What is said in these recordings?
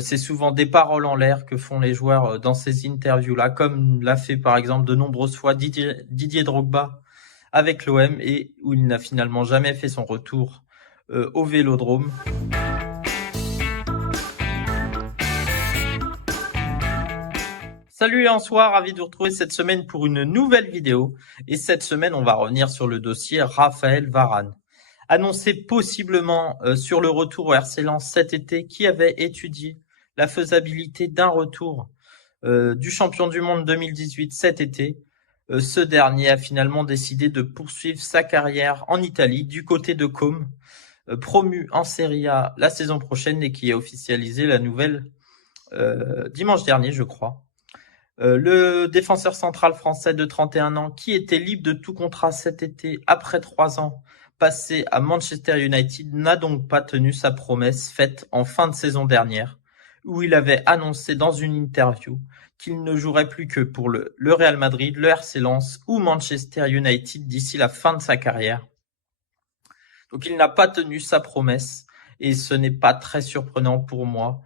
C'est souvent des paroles en l'air que font les joueurs dans ces interviews-là, comme l'a fait par exemple de nombreuses fois Didier Drogba avec l'OM et où il n'a finalement jamais fait son retour au Vélodrome. Salut et bonsoir, ravi de vous retrouver cette semaine pour une nouvelle vidéo. Et cette semaine, on va revenir sur le dossier Raphaël Varane. Annoncé possiblement sur le retour au RC Lens cet été, qui avait étudié la faisabilité d'un retour du champion du monde 2018 cet été. Ce dernier a finalement décidé de poursuivre sa carrière en Italie, du côté de Côme, promu en Serie A la saison prochaine et qui a officialisé la nouvelle dimanche dernier, je crois. Le défenseur central français de 31 ans, qui était libre de tout contrat cet été après 3 ans passés à Manchester United, n'a donc pas tenu sa promesse faite en fin de saison dernière, où il avait annoncé dans une interview qu'il ne jouerait plus que pour le Real Madrid, le RC Lens ou Manchester United d'ici la fin de sa carrière. Donc il n'a pas tenu sa promesse et ce n'est pas très surprenant pour moi.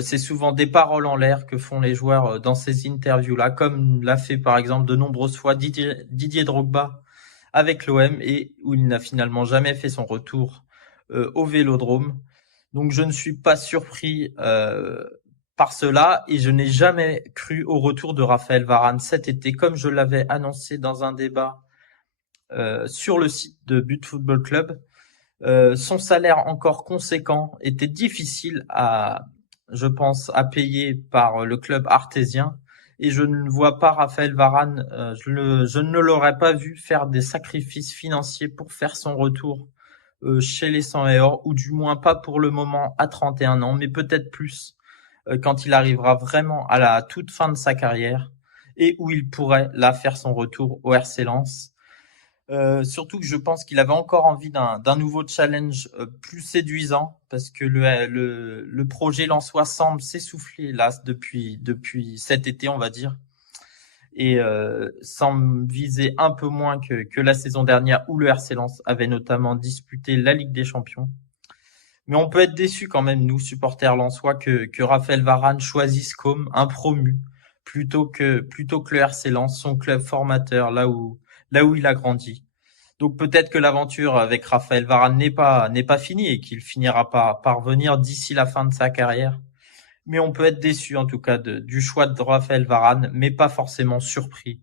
C'est souvent des paroles en l'air que font les joueurs dans ces interviews-là, comme l'a fait par exemple de nombreuses fois Didier Drogba avec l'OM et où il n'a finalement jamais fait son retour au Vélodrome. Donc je ne suis pas surpris par cela et je n'ai jamais cru au retour de Raphaël Varane cet été, comme je l'avais annoncé dans un débat sur le site de But Football Club. Son salaire encore conséquent était difficile je pense, à payer par le club artésien. Et je ne vois pas Raphaël Varane, je ne l'aurais pas vu faire des sacrifices financiers pour faire son retour chez les 100 et or, ou du moins pas pour le moment à 31 ans, mais peut-être plus quand il arrivera vraiment à la toute fin de sa carrière et où il pourrait là faire son retour au RC Lens. Surtout que je pense qu'il avait encore envie d'un nouveau challenge plus séduisant, parce que le projet lensois semble s'essouffler là depuis cet été, on va dire, et semble viser un peu moins que la saison dernière où le RC Lens avait notamment disputé la Ligue des Champions. Mais on peut être déçu quand même, nous, supporters lensois, que Raphaël Varane choisisse comme un promu plutôt que le RC Lens, son club formateur, là où il a grandi. Donc peut-être que l'aventure avec Raphaël Varane n'est pas finie et qu'il finira par parvenir d'ici la fin de sa carrière. Mais on peut être déçu en tout cas du choix de Raphaël Varane, mais pas forcément surpris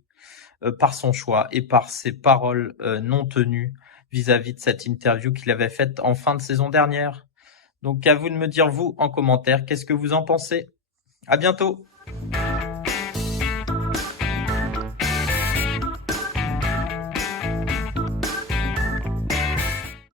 par son choix et par ses paroles non tenues vis-à-vis de cette interview qu'il avait faite en fin de saison dernière. Donc à vous de me dire, vous, en commentaire, qu'est-ce que vous en pensez? À bientôt!